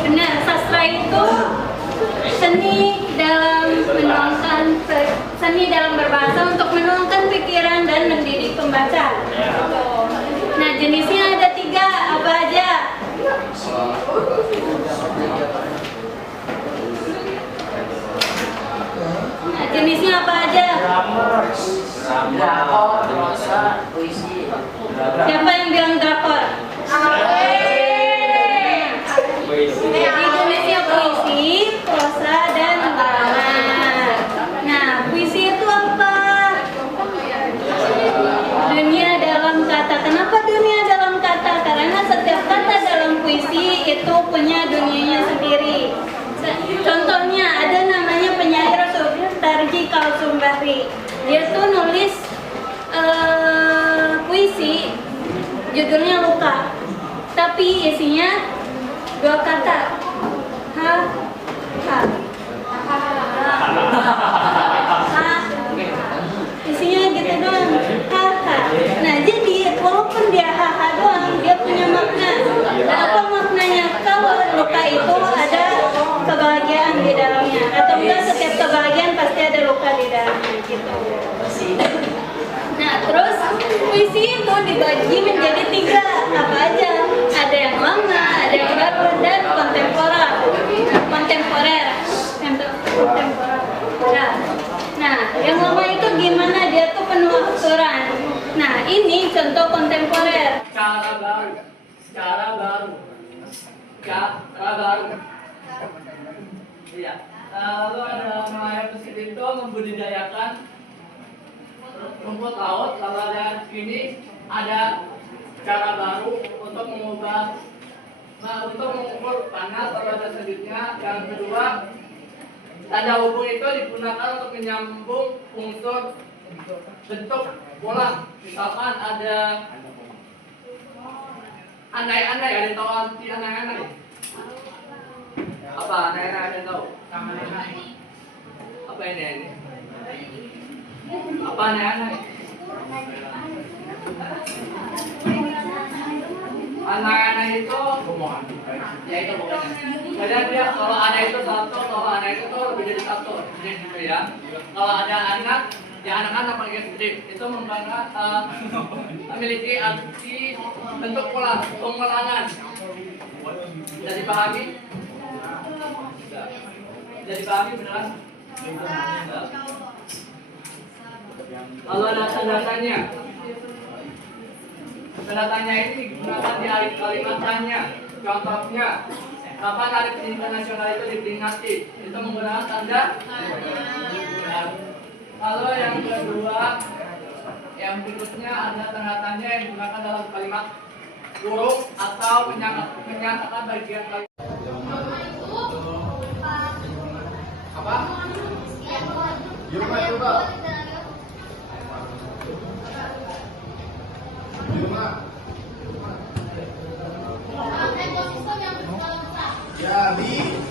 Benar, sastra itu seni dalam menuangkan seni dalam berbahasa untuk menuangkan pikiran dan mendidik pembaca. Nah, jenisnya ada 3, apa aja? Nah, jenisnya apa aja? Drakor, prosa, puisi. Siapa yang bilang drakor? Jadi jenisnya puisi, prosa, dan drama. Nah, puisi itu apa? Dunia dalam kata. Kenapa dunia dalam kata? Karena setiap kata dalam puisi itu punya dunianya sendiri. Contohnya ada namanya penyair Sutarji Kalsumbahri. Dia tuh nulis puisi, judulnya Luka, tapi isinya 2 kata, ha, ha, isinya gitu doang, ha, ha. Nah, jadi walaupun dia ha, ha doang, dia punya makna. Nah, apa maknanya? Kalau luka itu ada kebahagiaan di dalamnya, atau enggak setiap kebahagiaan pasti ada luka di dalamnya gitu. Nah, terus puisi itu dibagi menjadi 3, apa aja? Ada yang lama, ada yang baru, dan kontemporer. Kontemporer. Nah, yang lama itu gimana? Dia tuh penuh aturan. Nah, ini contoh kontemporer. Cara baru. Iya. Lalu ada Malaya Pesisir itu membudidayakan rumput laut. Lalu ada ini ada cara baru untuk mengubah, untuk mengukur panas. Lalu ada selanjutnya yang kedua, tanda hubung itu digunakan untuk menyambung unsur bentuk bola. Misalkan ada andai-andai, ada yang tahu arti andai-andai? Apa andai-andai, ada yang tahu? Apa ini? Apa andai-andai? Andai-andai itu ya itu pokoknya. Jadi dia kalau ada itu satu, kalau ada itu tuh lebih dari satu, gitu ya. Kalau ada anak, ya anak-anak pakai strip itu memiliki arti bentuk pola pengulangan. Jadi dipahami? Jadi dipahami beneran? Lalu ada tanda tanya. Tanda tanya ini digunakan di akhir kalimat tanya. Contohnya, kapan Hari Pendidikan Nasional itu diperingati? Itu menggunakan tanda tanya. Lalu yang kedua, yang berikutnya ada tanda tanya yang digunakan dalam kalimat huruf atau menyatakan bagian kalimat. Apa? Coba. Jadi,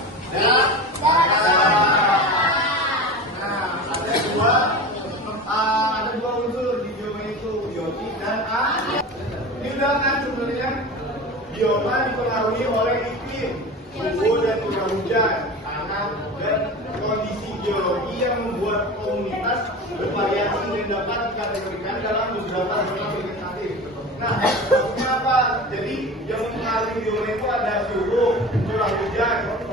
ada dua unsur di bioma itu, bioti dan a. Ini udah kan sebenarnya bioma dipengaruhi oleh iklim, suhu dan curah hujan, tanah dan kondisi geologi yang membuat komunitas bervariasi dan dapat dikategorikan dalam beberapa zona vegetatif. Nah, maksudnya apa? Jadi yang mempengaruhi bioma itu ada suhu, curah hujan,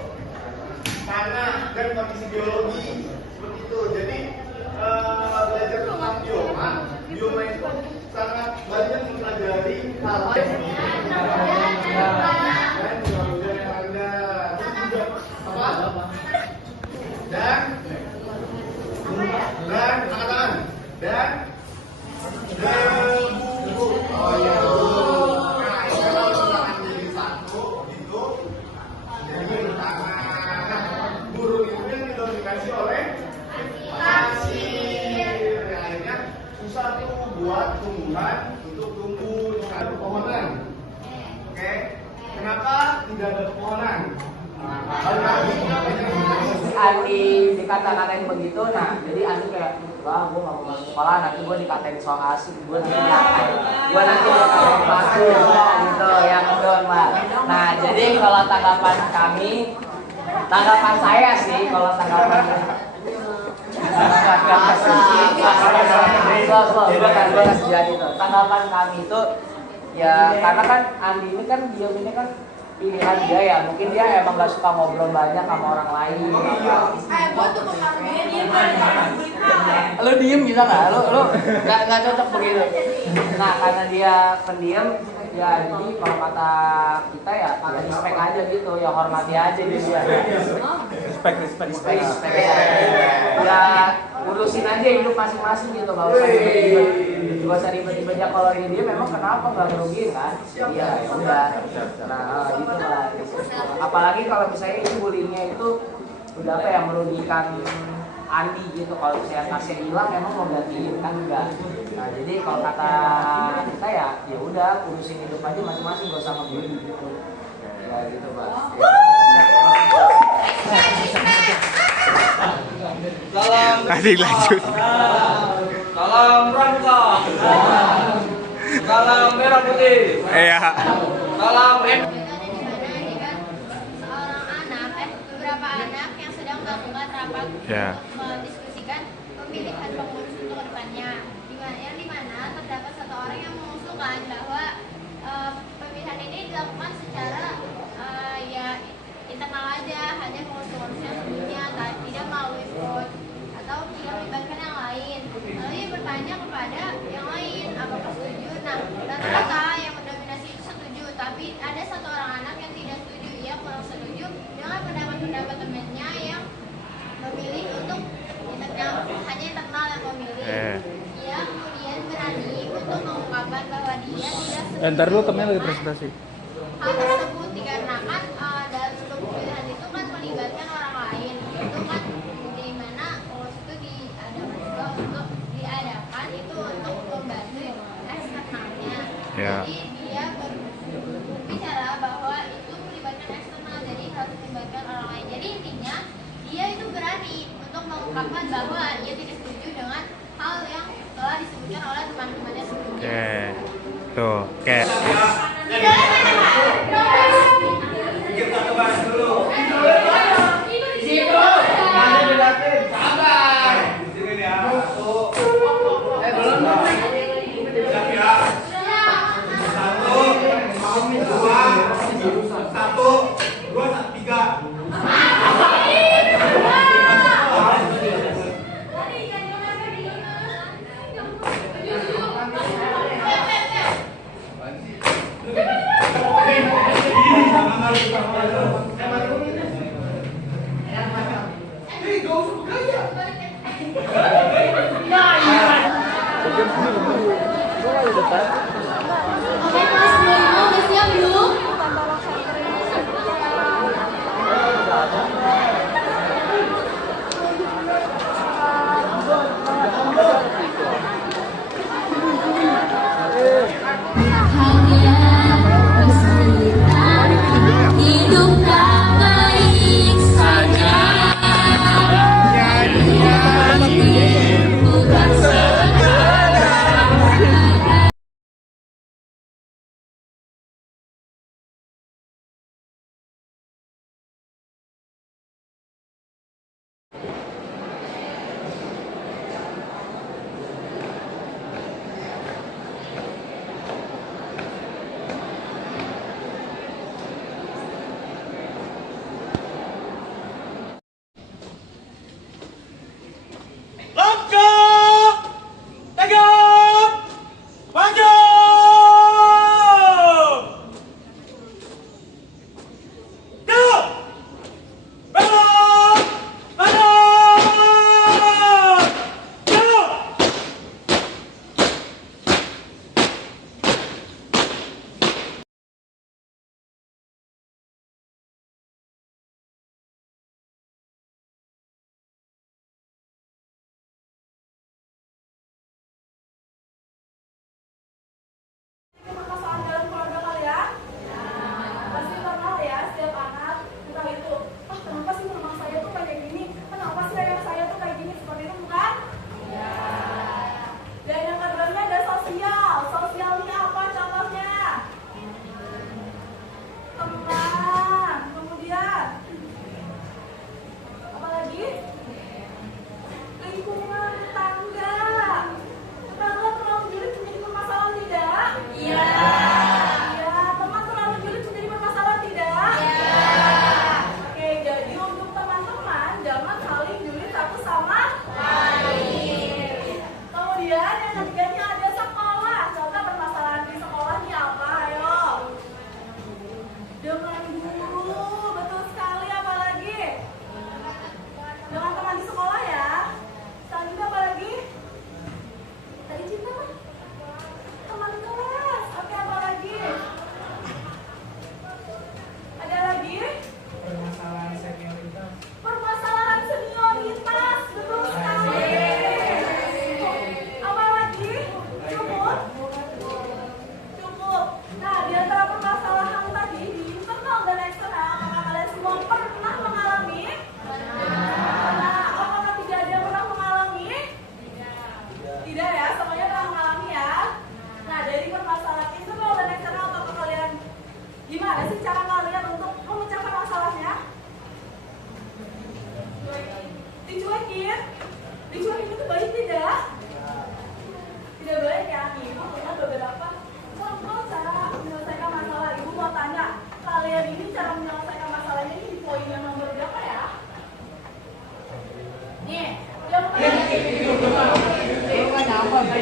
tanah dan kondisi geologi seperti itu. Jadi belajar tentang bioma itu sangat banyak mempelajari hal-hal dan curah hujan yang ada. Apa? Dan angkatan dan debu. Oh ya. Nah, itu kalau jadi satu itu jadi pertama. Burung itu yang didominasi oleh pasir. Akhirnya susah tuh buat tumbuhan untuk tumbuh. Ada pepohonan. Oke. Kenapa tidak ada pepohonan? Arti dikata-katain begitu, nah jadi anu kayak Bang, gue gak mau masuk sekolah, nanti gue dikatain soal asing, gue nanti dikatain masuk gitu, yang doang lah. Nah, jadi kalau tanggapan saya sih, kalau tanggapan tanggapan kami itu ya karena kan Andi ini kan dia ini kan pilihan dia ya, mungkin dia emang gak suka ngobrol banyak sama orang lain. Lu diem bisa nggak? Lu nggak cocok begitu. Nah karena dia pendiam, ya jadi kalau kata kita ya respect aja gitu, ya hormati aja gitu ya. Respect ya, urusin aja hidup masing-masing gitu, nggak usah ribet-ribet ya. Kalau dia memang kenapa nggak ngerugiin kan? Iya ya udah. Nah gitu lah. Apalagi kalau misalnya ini bullyingnya itu udah apa ya, merugikan Andi gitu. Kalau misalnya tasnya hilang emang mau gantiin kan enggak. Nah jadi kalau kata kita ya udah urusin hidup aja masing-masing, gak usah ngebully gitu. Ya gitu Pak. Salam Adik lanjut. salam pramuka, salam merah putih, Iya. salam beberapa anak yang sedang melakukan rapat Ya. untuk mendiskusikan pemilihan pengurus untuk kedepannya, yang dimana terdapat satu orang yang mengusulkan bahwa pemilihan ini dilakukan secara ya internal aja, hanya pengurus-pengurus yang sebelumnya, tidak melalui vote atau tidak melibatkan yang lain. Lalu ia bertanya kepada yang lain apakah setuju. Nah rata-rata yang mendominasi itu setuju, tapi ada satu orang anak yang tidak setuju. Ia kurang setuju dengan pendapat temannya yang memilih untuk internal, hanya internal yang memilih. Ia kemudian berani untuk mengungkapkan bahwa dia tidak setuju. Ntar dulu temennya lagi presentasi. Hal tersebut dikarenakan dalam sebuah pemilihan itu kan melibatkan orang lain. Itu kan di mana pengurus itu diadakan juga untuk diadakan itu untuk membantu eksternalnya. Ya. Jadi dia berbicara bahwa itu melibatkan eksternal, jadi harus melibatkan orang lain. Jadi intinya dia itu berani untuk mengungkapkan bahwa ia tidak setuju dengan hal yang telah disebutkan oleh teman-temannya sebelumnya. Oke. Tuh, kayak Kita bahas dulu. sabar. Di sini ya. Satu. Belum. Siap ya. Satu, dua, tiga. Oke, kelas 2 udah siap belum?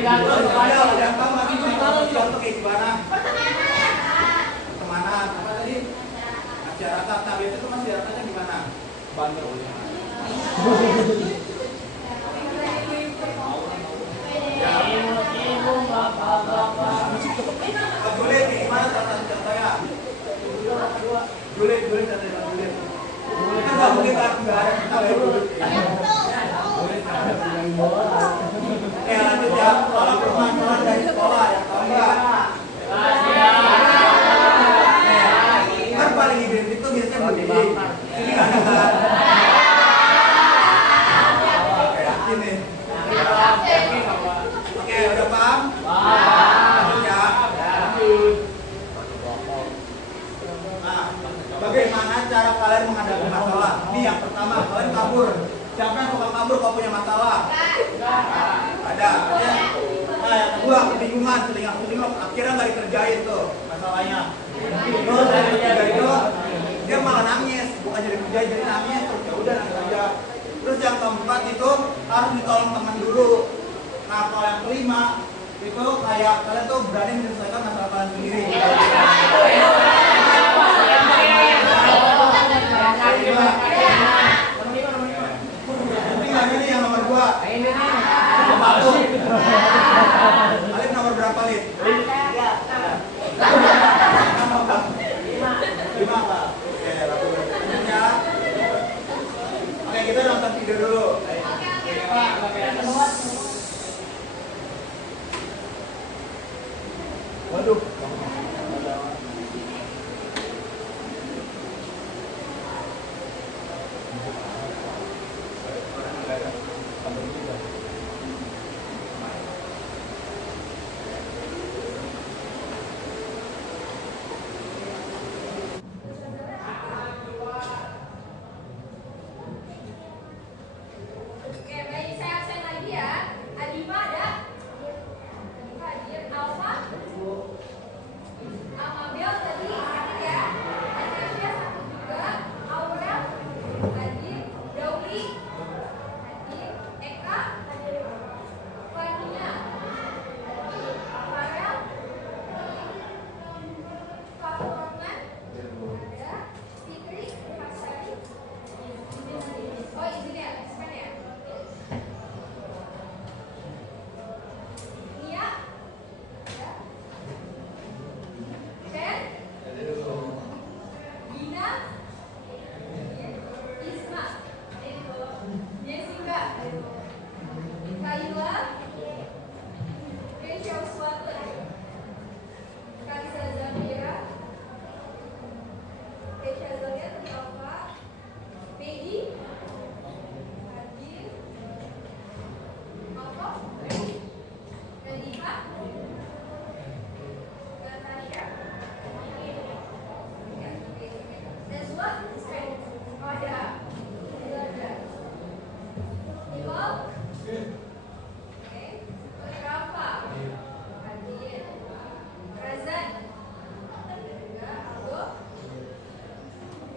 Ada yang tahu nggak sih contoh kayak gimana? Pertemanan. Apa tadi? Masyarakat. Nah, biasanya itu masyarakatnya gimana? Bandel. Boleh gimana contohnya? Boleh contohnya boleh. Kan nggak mungkin nggak ada lanjut ya. Kalau permasalahan dari sekolah yang tahu nggak? Kan paling identik itu biasanya bullying. Ini nggak ada kan? Yakin nih. Oke, udah paham? Lanjut ya. Nah, bagaimana cara kalian menghadapi masalah? Ini yang pertama, kalian kabur. Siapa yang suka kabur kalau punya masalah? Ada. Ya. Nah, yang kedua, kebingungan, selingan akhirnya nggak dikerjain tuh masalahnya. Terus dari ketiga itu, dia malah nangis, bukan jadi kerjain, jadi nangis. Terus ya udah nangis aja. Terus yang keempat itu harus ditolong teman dulu. Nah, kalau yang kelima itu kayak kalian tuh berani menyelesaikan masalah kalian sendiri. Ini yang nomor 2. Alif nomor berapa, Lid? 5 Pak. Oke, lalu ya. Oke, kita nonton video dulu. Waduh. Oke, baik, saya absen lagi ya. Adima ada? Adima hadir. Alfa? Amabel tadi hadir ya. Anastasia satu juga. Aurel hadir. Dauli hadir. Eka hadir. Fania hadir. Farel Fatorman ada. Fikri Hasari. Oh, izin ya, explain ya. Nia ada. Ben Gina Isma Jessica Kaila Rachel Swatler Kalisa Zamira Rachel Zoya Alfa Peggy hadir Alfa Nadifa Natasha Nezwa oh ada Hilal oke Rafa hadir Razan juga Aldo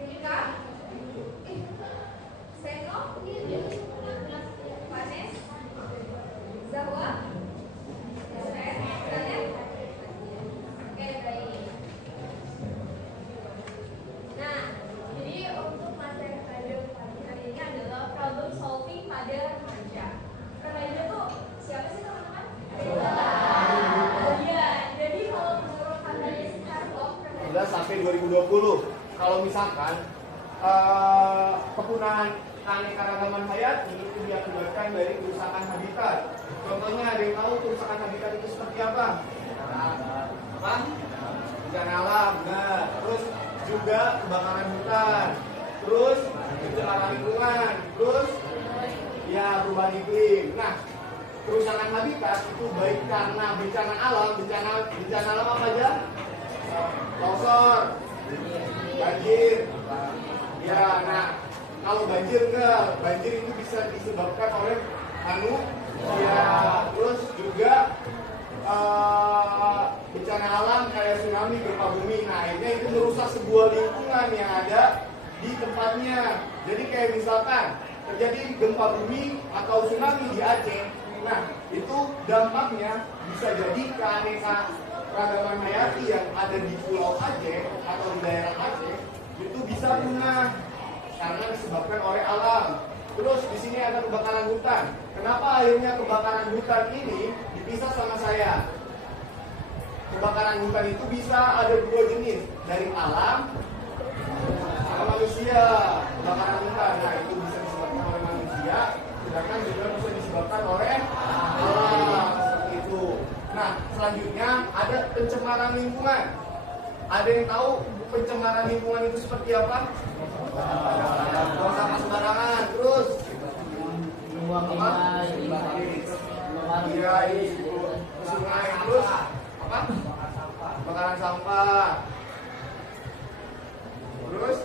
Rika Seno Vanes Zahwa Kalian oke baik. Nah, jadi untuk materi pada pagi hari ini adalah problem solving pada remaja. Remaja tuh siapa sih teman-teman? Iya, jadi kalau menurut katanya Harlock, 19 sampai 2020. Kalau misalkan kepunahan keanekaragaman hayati itu diakibatkan dari kerusakan habitat. Contohnya ada yang tahu kerusakan habitat itu seperti apa? Apa? Bencana alam. Nah, terus juga kebakaran hutan. Terus pencemaran lingkungan. Terus ya perubahan iklim. Nah, kerusakan habitat itu baik karena bencana alam apa aja? Longsor, banjir. Ya, nah kalau banjir enggak, banjir itu bisa disebabkan oleh manusia. Terus juga bencana alam kayak tsunami, gempa bumi. Nah, akhirnya itu merusak sebuah lingkungan yang ada di tempatnya. Jadi kayak misalkan terjadi gempa bumi atau tsunami di Aceh. Nah, itu dampaknya bisa jadi keanekaragaman hayati yang ada di Pulau Aceh atau di daerah Aceh itu bisa punah karena disebabkan oleh alam. Terus di sini ada kebakaran hutan. Kenapa akhirnya kebakaran hutan ini dipisah sama saya? Kebakaran hutan itu bisa ada dua jenis, dari alam sama manusia. Kebakaran hutan, nah itu bisa disebabkan oleh manusia, sedangkan juga bisa disebabkan oleh alam, seperti itu. Nah, selanjutnya ada pencemaran lingkungan. Ada yang tahu pencemaran lingkungan itu seperti apa? Buang sampah sembarangan, terus apa? Iya, sungai, terus apa? Bakaran sampah. Terus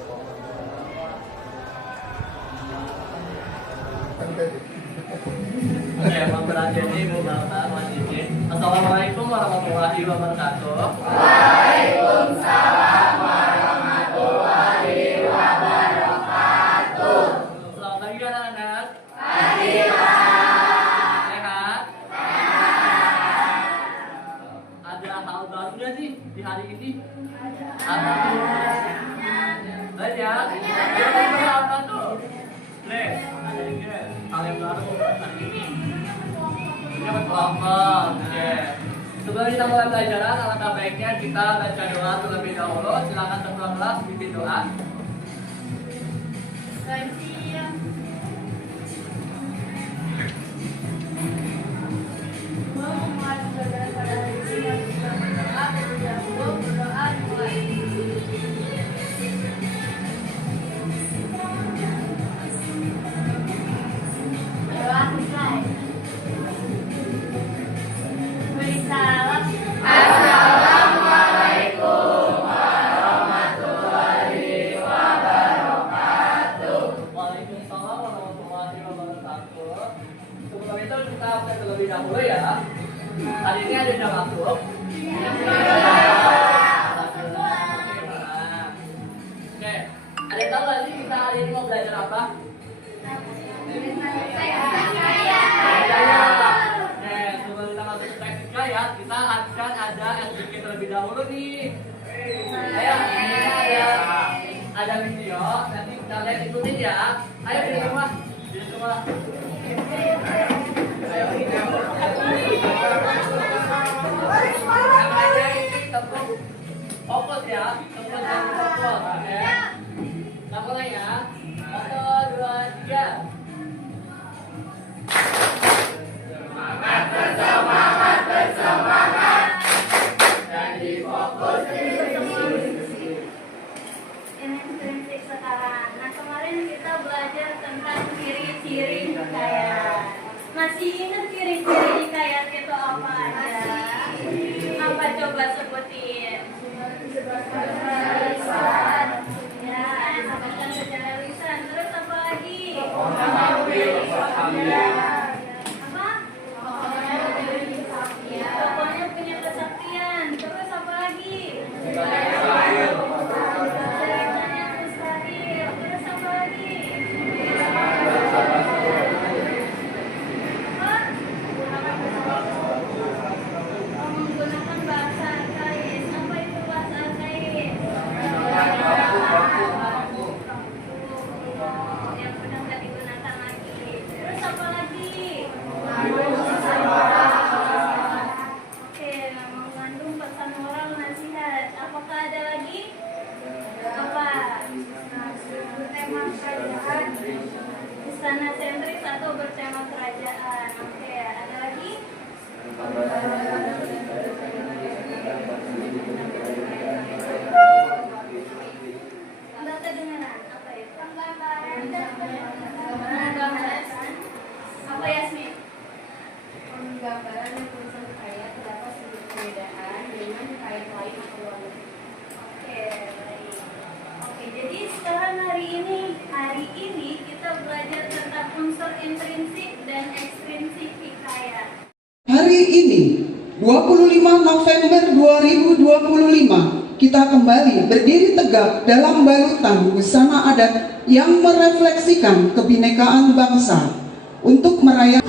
Oke, memperhati ini Ibu Bapak, Mas Izin. Assalamualaikum warahmatullahi wabarakatuh. Waalaikumsalam warahmatullahi wabarakatuh. Selamat pagi anak-anak. Pagi Pak. Sehat? Sehat. Ada hal baru nggak sih di hari ini? Ada. Banyak. Banyak. Apa tuh? Les. Ada juga. Hal yang baru hari ini. Ini kelompok. Oke. Sebelum kita mulai pelajaran, alangkah baiknya kita baca doa terlebih dahulu. Silakan ketua kelas bimbing doa. Waalaikumsalam warahmatullahi wabarakatuh. Sebelum itu kita update terlebih dahulu ya. Hari ini ada yang masuk. Oke, ada yang tahu nggak sih kita hari ini mau belajar apa? Oke, sebelum kita masuk ke teks hikayat, kita akan ada SBK terlebih dahulu nih. Ayo, kita ada video, nanti kalian ikutin ya. Ayo di rumah, di rumah. Ayo kita. Namanya ini tepuk fokus ya, tepuk dan fokus. Oke. Kita mulai ya. 1, 2, 3. Semangat bersemangat. Jadi fokus. Intrinsik sekarang. Nah, kemarin kita belajar tentang ciri-ciri hikayat. Masih ingat ciri-ciri hikayat itu apa aja? Apa coba sebutin? Lisan. Ya, sebutkan secara lisan. Terus apa lagi? Apa? Pokoknya punya kesaktian. Terus apa lagi? Menggunakan bahasa arkaik. Apa itu bahasa arkaik? Yang sudah nggak digunakan lagi. Terus apa lagi? Oke, mengandung pesan moral nasihat. Apakah ada lagi? Apa? Bertema kerajaan. Istana sentris atau bertema kerajaan. Oke, ada lagi? Enggak kedengeran. Apa ya? Penggambaran. Apa Yasmin? Penggambaran dan tulisan hikayat terdapat sedikit perbedaan dengan hikayat lain atau luar negeri. Oke, baik. Oke, jadi sekarang hari ini kita belajar tentang unsur intrinsik dan ekstrinsik hikayat. Hari ini, 25 November 2025, kita kembali berdiri tegak dalam balutan busana adat yang merefleksikan kebinekaan bangsa untuk merayakan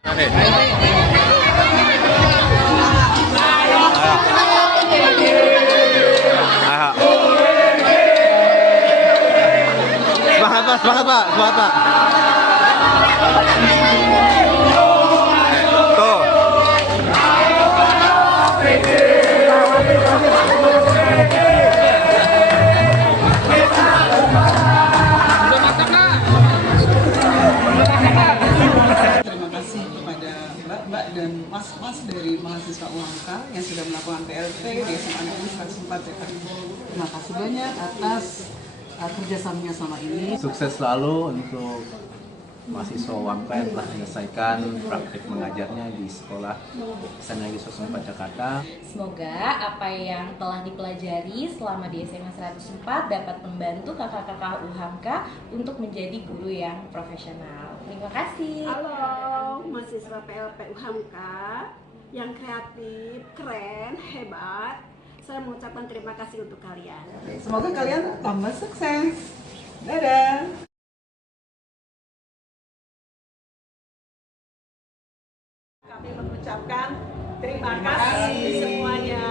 Semangat Pak, semangat Pak, semangat Pak. Tuh. Terima kasih kepada Mbak-mbak dan Mas-mas dari mahasiswa UHAMK yang sudah melakukan PLT di SMA Negeri 104 ya Pak. Terima kasih banyak atas kerjasamanya selama ini. Sukses selalu untuk mahasiswa UHAMKA yang telah menyelesaikan praktik mengajarnya di sekolah SMA Negeri 104 Jakarta. Semoga apa yang telah dipelajari selama di SMA 104 dapat membantu kakak-kakak UHAMKA untuk menjadi guru yang profesional. Terima kasih. Halo, mahasiswa PLP UHAMKA yang kreatif, keren, hebat. Saya mengucapkan terima kasih untuk kalian. Semoga kalian tambah sukses. Dadah. Kami mengucapkan terima kasih semuanya.